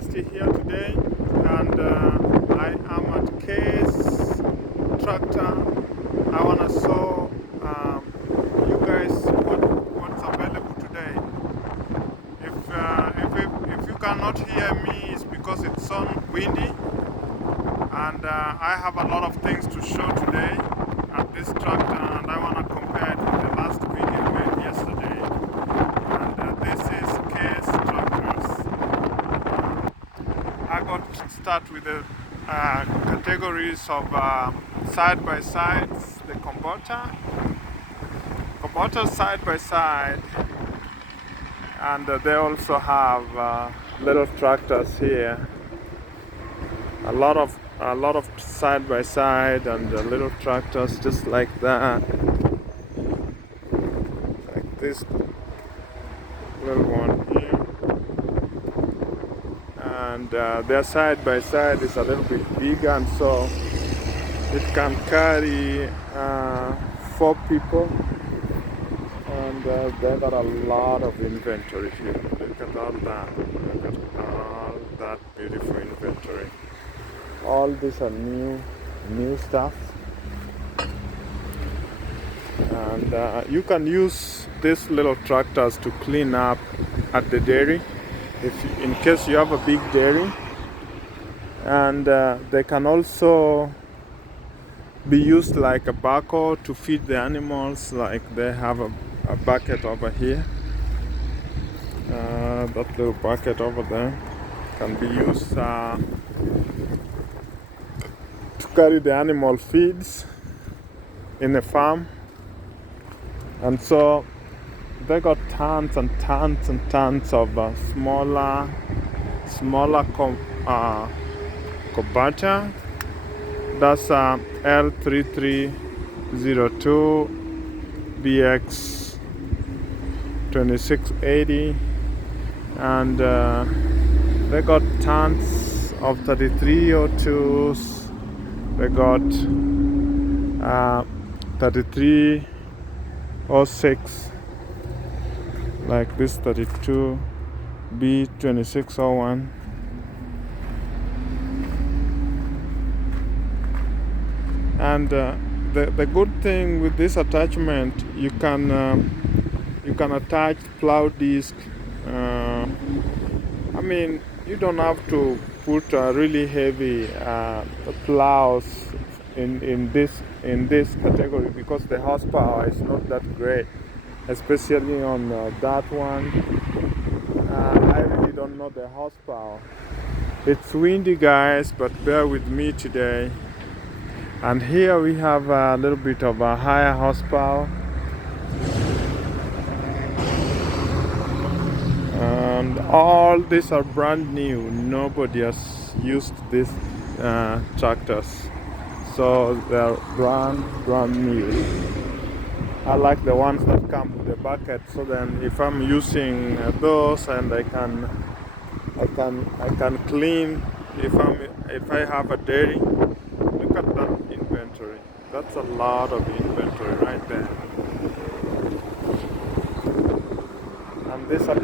Dusty here today, and I am at Case Tractor. I want to show you guys what's available today. If you cannot hear me, it's because it's so windy, and I have a lot of things to show today at this tractor, and I want to compare it with the last video made yesterday. And this is Case Tractors. I got to start with the categories of side-by-sides, the Kubota side-by-side, and they also have little tractors here. A lot of side-by-side and little tractors just like that, like this little one here. And their side-by-side is a little bit bigger, and so it can carry 4 people, and they got a lot of inventory here. Look at all that. Look at all that beautiful inventory. All these are new stuff, and you can use these little tractors to clean up at the dairy, in case you have a big dairy. And they can also be used like a backhoe to feed the animals, like they have a bucket over here. That little bucket over there can be used to carry the animal feeds in a farm. And so they got tons and tons and tons of smaller Kubota. That's L3302 BX 2680, and they got tons of 3302s. They got 3306, like this 32 B2601. And the good thing with this attachment, you can attach plow disc. I mean, you don't have to put really heavy plows in this category, because the horsepower is not that great, especially on that one. I really don't know the horsepower. It's windy, guys, but bear with me today. And here we have a little bit of a higher horsepower, and all these are brand new. Nobody has used these tractors, so they're brand new. I like the ones that come with a bucket, so then if I'm using those, and I can clean if I have a dairy. Look at that inventory. That's a lot of inventory right there. And these are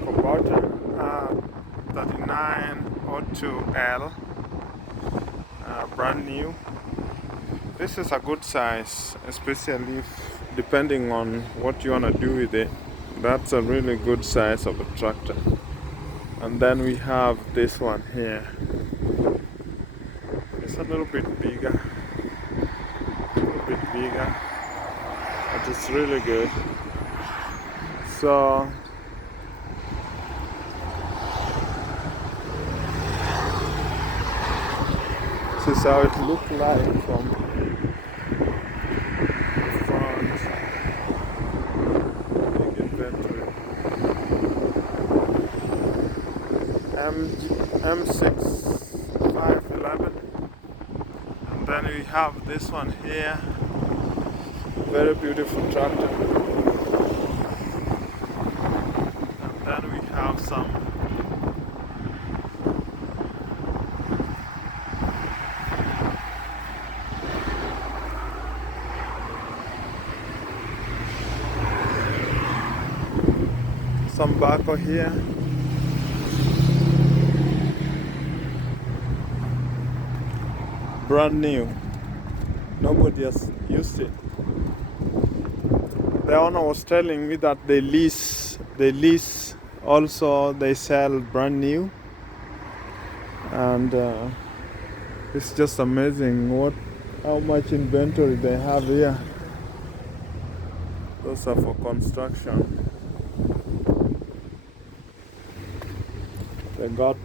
Kubota 3902L, brand new. This is a good size, especially depending on what you want to do with it. That's a really good size of a tractor. And then we have this one here. It's a little bit bigger, but it's really good. So this is how it looks like from the front. Big inventory. M6511. And then we have this one here. Very beautiful tractor. And then we have some backhoe here. brand new. Nobody has used it. The owner was telling me that they lease, also they sell brand new, and it's just amazing how much inventory they have here. Those are for construction. They got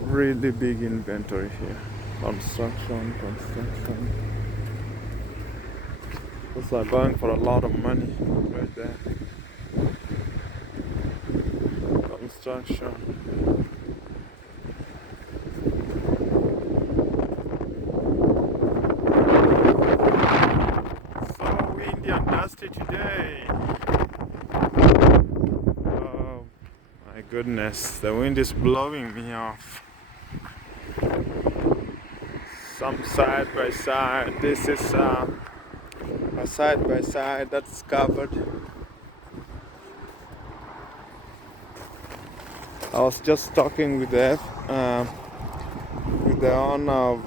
really big inventory here. Construction. Those are going for a lot of money right there. Construction. So windy and dusty today. Oh my goodness, the wind is blowing me off. Some side by side. This is a side by side that's covered. I was just talking with the owner of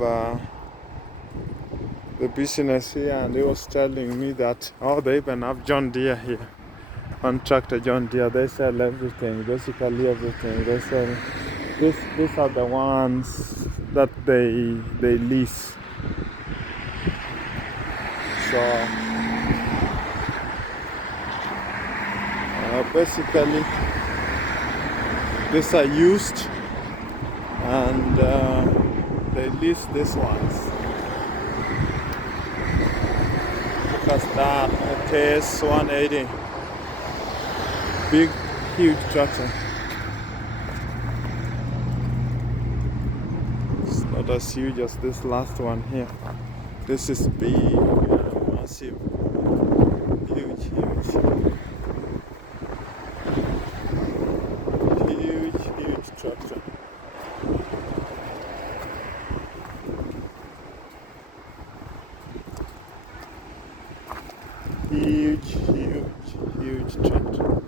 the business here, and he was telling me that they even have John Deere here. On tractor John Deere, they sell everything, basically everything. They sell these are the ones that they lease. So basically these are used, and they lease these ones. Look at that, a KS 180. Big, huge tractor. It's not as huge as this last one here. This is big, massive, huge. Huge tractor. Huge tractor.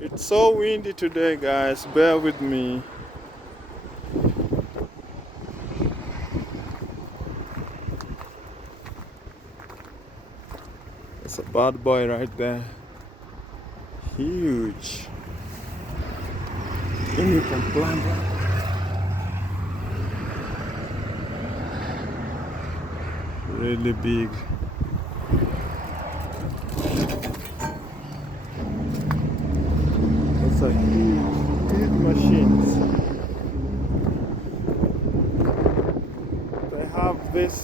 It's so windy today, guys. Bear with me. It's a bad boy right there. Huge. And you can climb up. Really big. Those are huge machines. They have this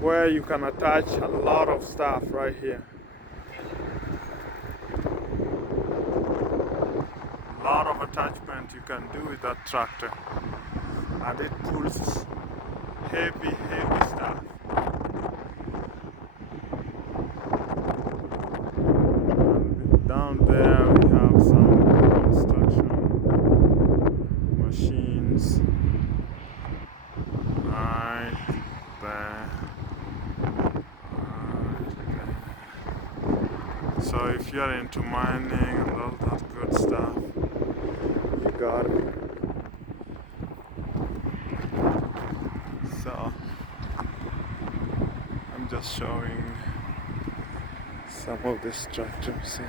where you can attach a lot of stuff right here. A lot of attachment you can do with that tractor, and it pulls heavy stuff. And down there we have some construction machines right there. So if you're into mining and all that good stuff, you got it. So I'm just showing some of the structures.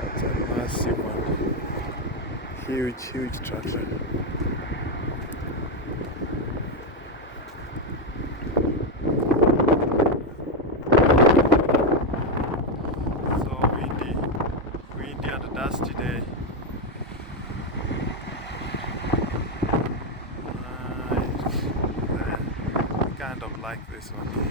That's a massive one. Huge structure. Dusty day. I kind of like this one here.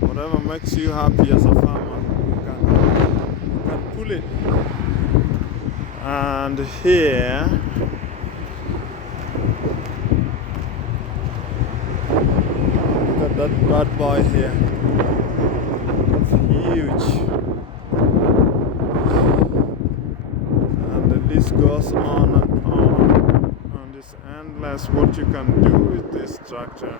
What whatever makes you happy as a farmer, you can pull it. And here, look at that bad boy here. It's huge. And the list goes on and on. And it's endless what you can do with this tractor.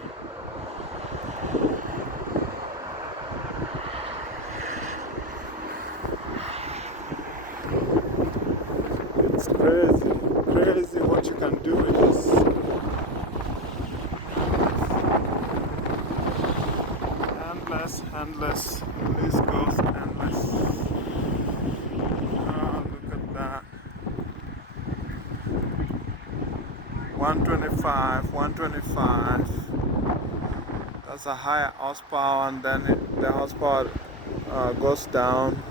It's crazy what you can do with this. Endless. This goes endless. Oh, look at that. 125. That's a higher horsepower, and then the horsepower goes down.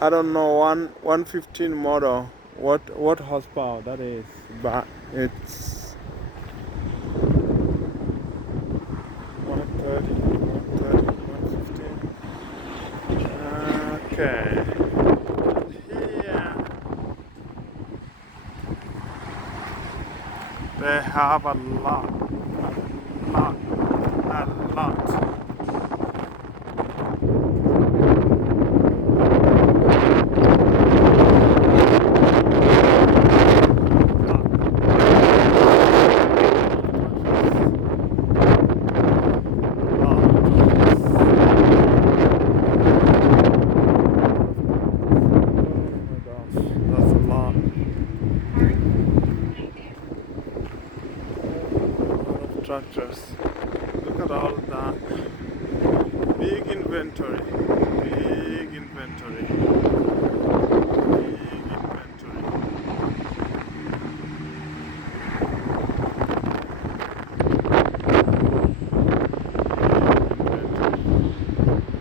I don't know, 115 model, what horsepower that is, but it's 130, 115. Okay. Here they have a lot. Tractors. Look at all that. Big inventory.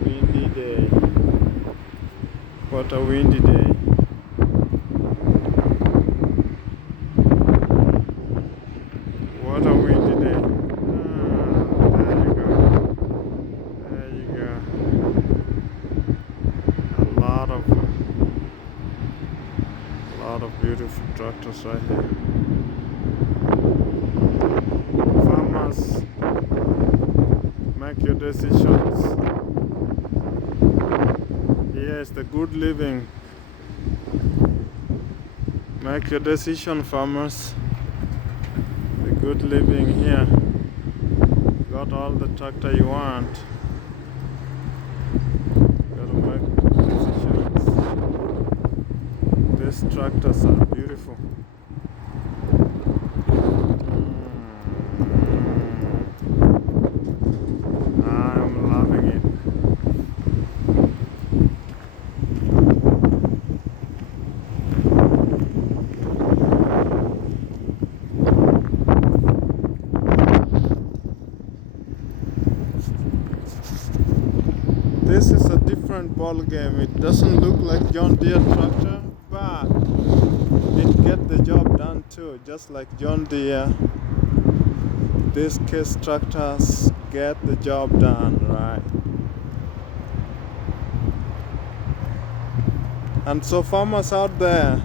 Windy day. What a windy day. What a windy day. There you go. A lot of beautiful tractors right here. Farmers, make your decisions. Yes, the good living. Make your decision, farmers. The good living here. Got all the tractor you want. Gotta make decisions. These tractors are beautiful. I'm loving it. This is a different ball game. It doesn't look like John Deere tractor, but it gets the job done too, just like John Deere. These case tractors get the job done, right? And so farmers out there,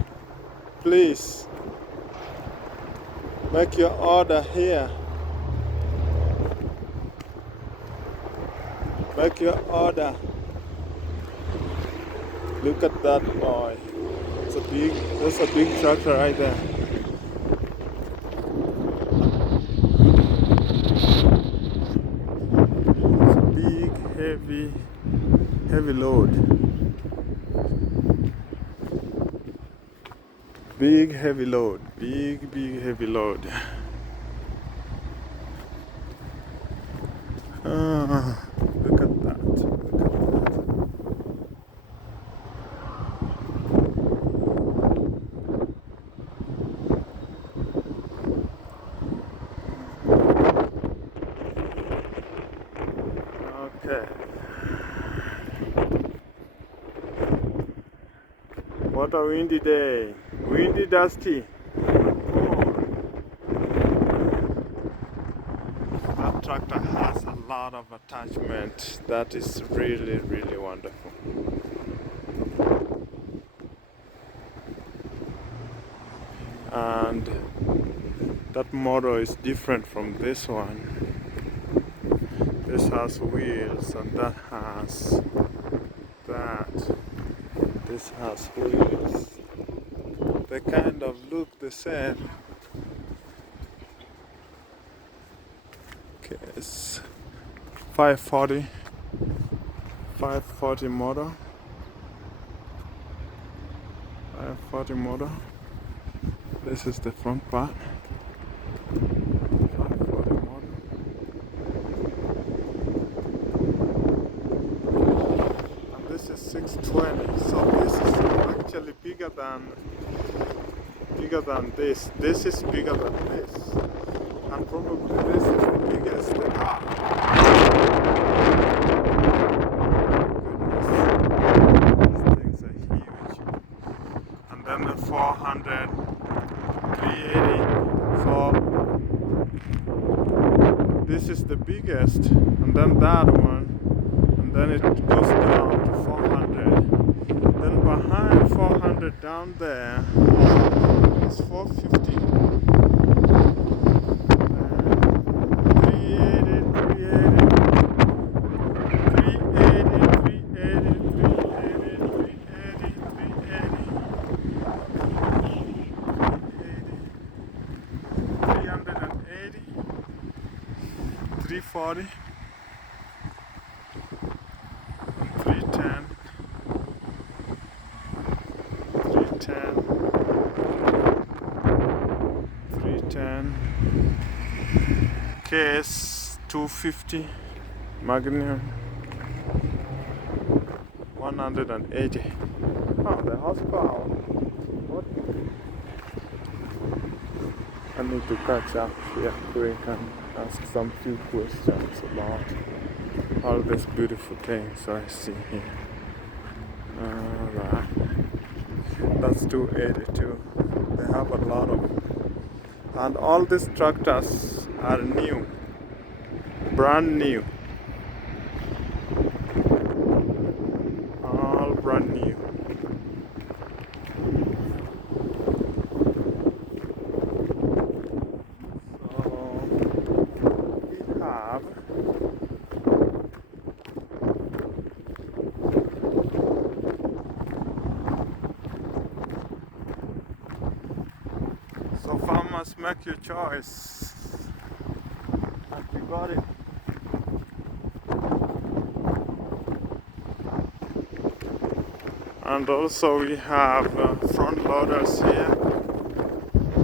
please make your order here. Make your order. Look at that boy. That's a big tractor right there. It's a big, heavy load. Big heavy load. Big heavy load. Look at that. Okay. What a windy day. Windy, dusty. That tractor has a lot of attachment. That is really, really wonderful. And that model is different from this one. This has wheels and that has that. This has wheels. They kind of look the same. Okay, it's 540 model. 540 model. This is the front part. 540 model. And this is 620. So this is actually bigger than this. This is bigger than this. And probably this is the biggest. Goodness. These things are huge. And then the 400, 380. So this is the biggest. And then that one. And then it goes down to 400. Then behind 400 down there is 450. 340, 310, 310, KS 250, Magnum 180. Oh, the horsepower. What? I need to catch up here quick and ask some few questions about all these beautiful things I see here. Alright. That's 282. They have a lot of them. And all these tractors are new. Brand new. All brand new. So farmers, make your choice. And we got it. And also we have front loaders here.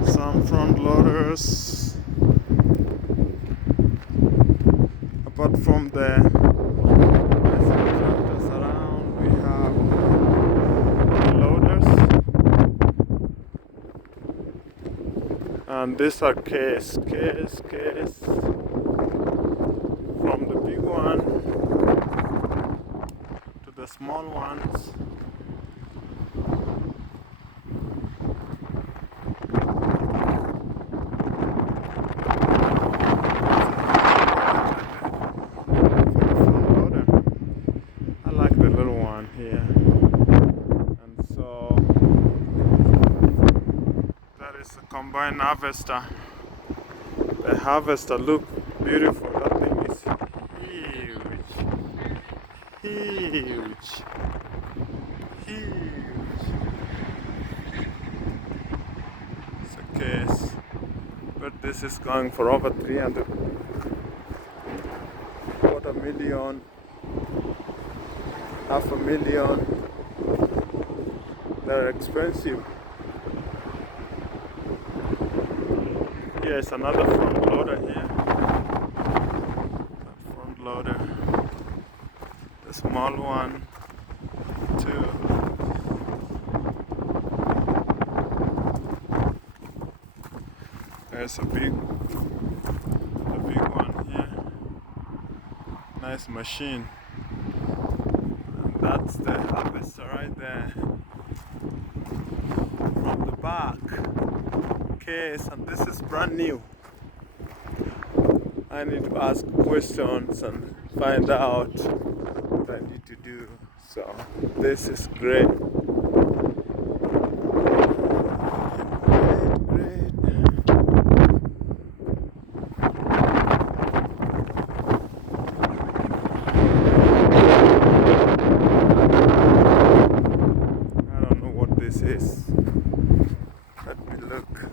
Some front loaders. Apart from the tractors around, we have loaders. And these are case. From the big one to the small ones. I like the little one here. And so that is a combine harvester. The harvester look beautiful. That thing is huge. It's a case, but this is going for over 300. Quarter million, $500,000. They're expensive. Here's another front loader here. That front loader. The small one too. There's a big one here. Nice machine. And that's the harvester right there. From the back. Case, and this is brand new. I I need to ask questions and find out what I need to do. So this is great. Great. I don't know what this is. Let me look.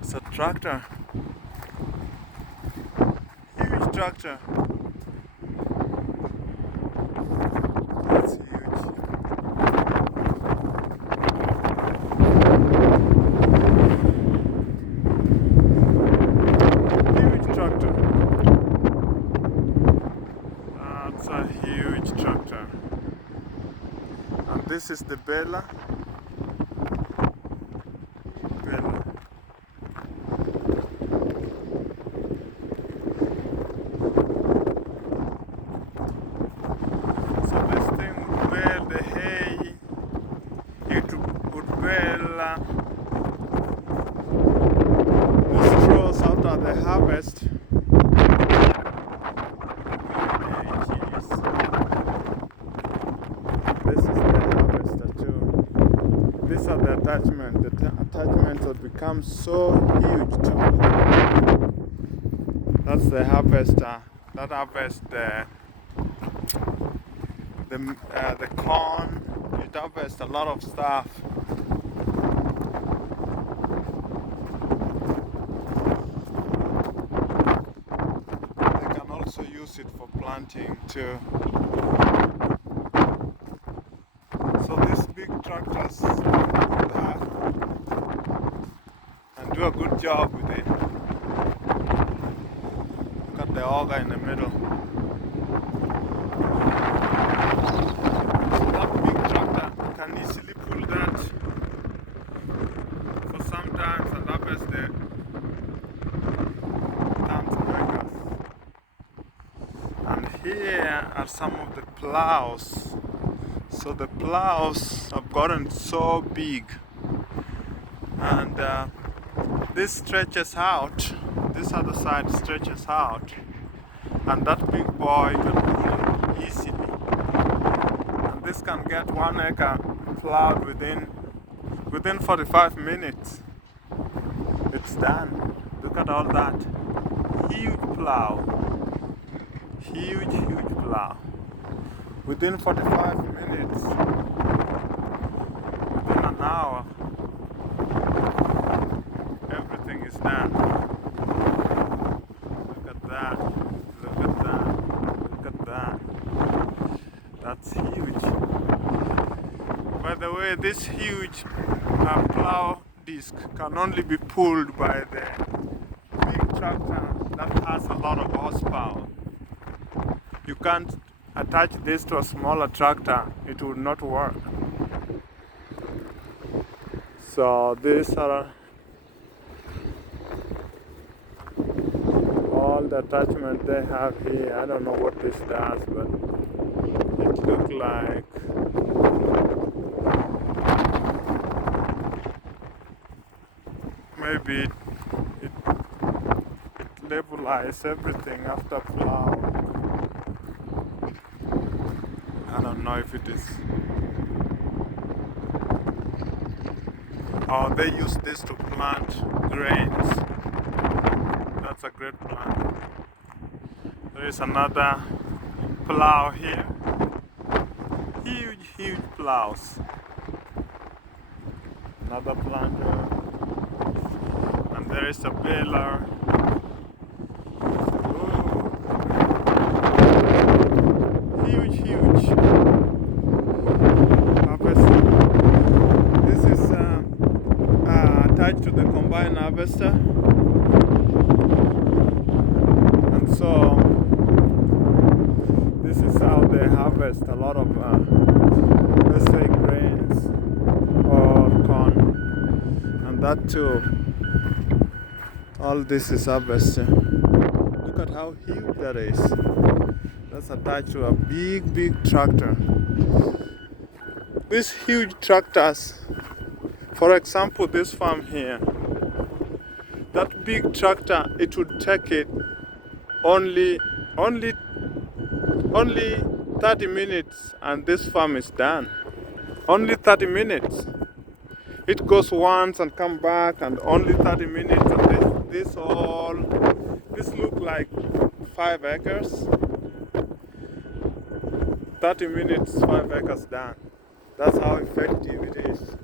It's a tractor. Huge tractor. That's huge. Huge tractor. That's a huge tractor. And this is the Bella. Bella. So this thing would bale the hay. It would bale the straws after the harvest. This is the harvester too. These are the attachments. The attachments would become so huge too. That's the harvester. That harvests the corn. It harvests a lot of stuff. They can also use it for planting too. So these big tractors do that and do a good job with it. Look at the auger in the middle. That big tractor can easily pull that for sometimes and harvest the breakers. And here are some of the plows. So the plows have gotten so big, and this stretches out. This other side stretches out, and that big boy can pull it easily. And this can get 1 acre plowed within 45 minutes. It's done. Look at all that. Huge plow. Huge plow. Within 45 minutes, within an hour, everything is done. Look at that, look at that, look at that. That's huge. By the way, this huge plow disc can only be pulled by the big tractor that has a lot of horsepower. You can't attach this to a smaller tractor, it would not work. So these are all the attachment they have here. I don't know what this does, but it looks like maybe it levelizes everything after plow. I don't know if it is. Oh, they use this to plant grains. That's a great plant. There is another plow here. Huge plows. Another planter. And there is a baler. Huge harvester. This is attached to the combine harvester, and so this is how they harvest a lot of let's say grains or corn, and that too. All this is harvested. Look at how huge that is. That's attached to a big tractor. These huge tractors, for example, this farm here, That big tractor, it would take it only only only 30 minutes and this farm is done. Only 30 minutes. It goes once and come back and only 30 minutes and this look like 5 acres. 30 minutes, 5 acres done. That's how effective it is.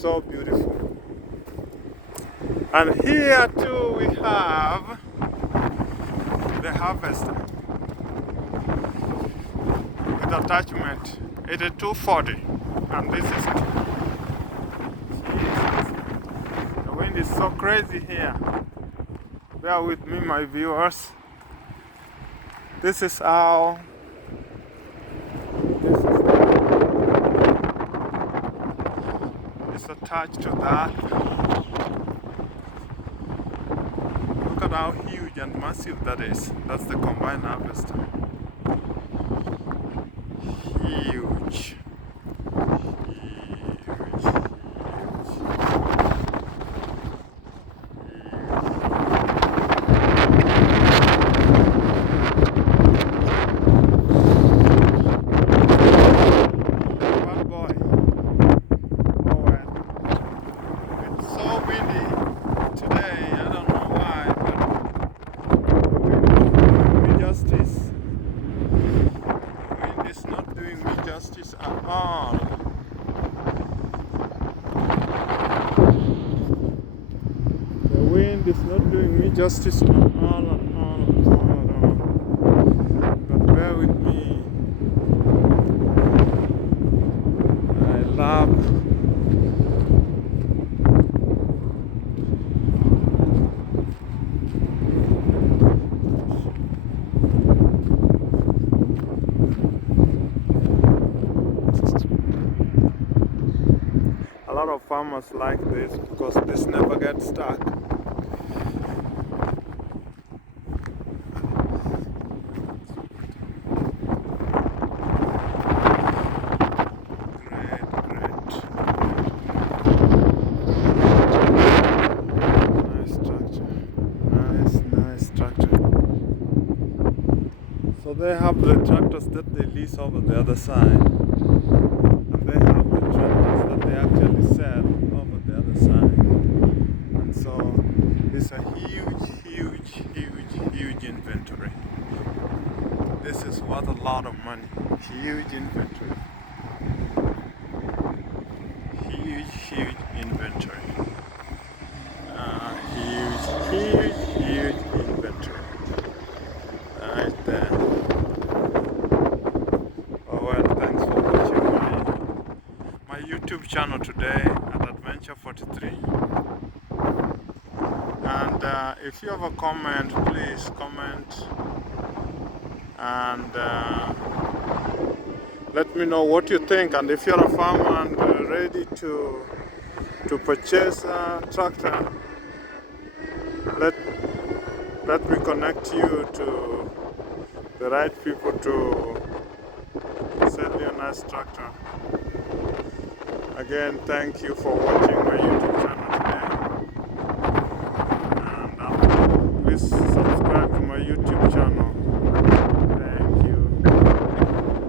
So beautiful. And here too we have the harvester with attachment 8240, and this is it. The wind is so crazy here. Bear with me, my viewers. This is how it's attached to that. Look at how huge and massive that is. That's the combine harvester. Huge. Justice at all. The wind is not doing me justice at all. But bear with me. I love a lot of farmers like this because this never gets stuck. Nice tractor. So they have the tractors that they lease over the other side, and they have the tractors that they actually sell over the other side. And so it's a huge inventory. This is worth a lot of money. Huge inventory. Huge inventory. Huge inventory. Right there. Oh well, thanks for watching my YouTube channel today at Adventure 43. And if you have a comment, please comment and let me know what you think. And if you're a farmer and ready to purchase a tractor, let me connect you to the right people to sell you a nice tractor. Again, thank you for watching my YouTube channel.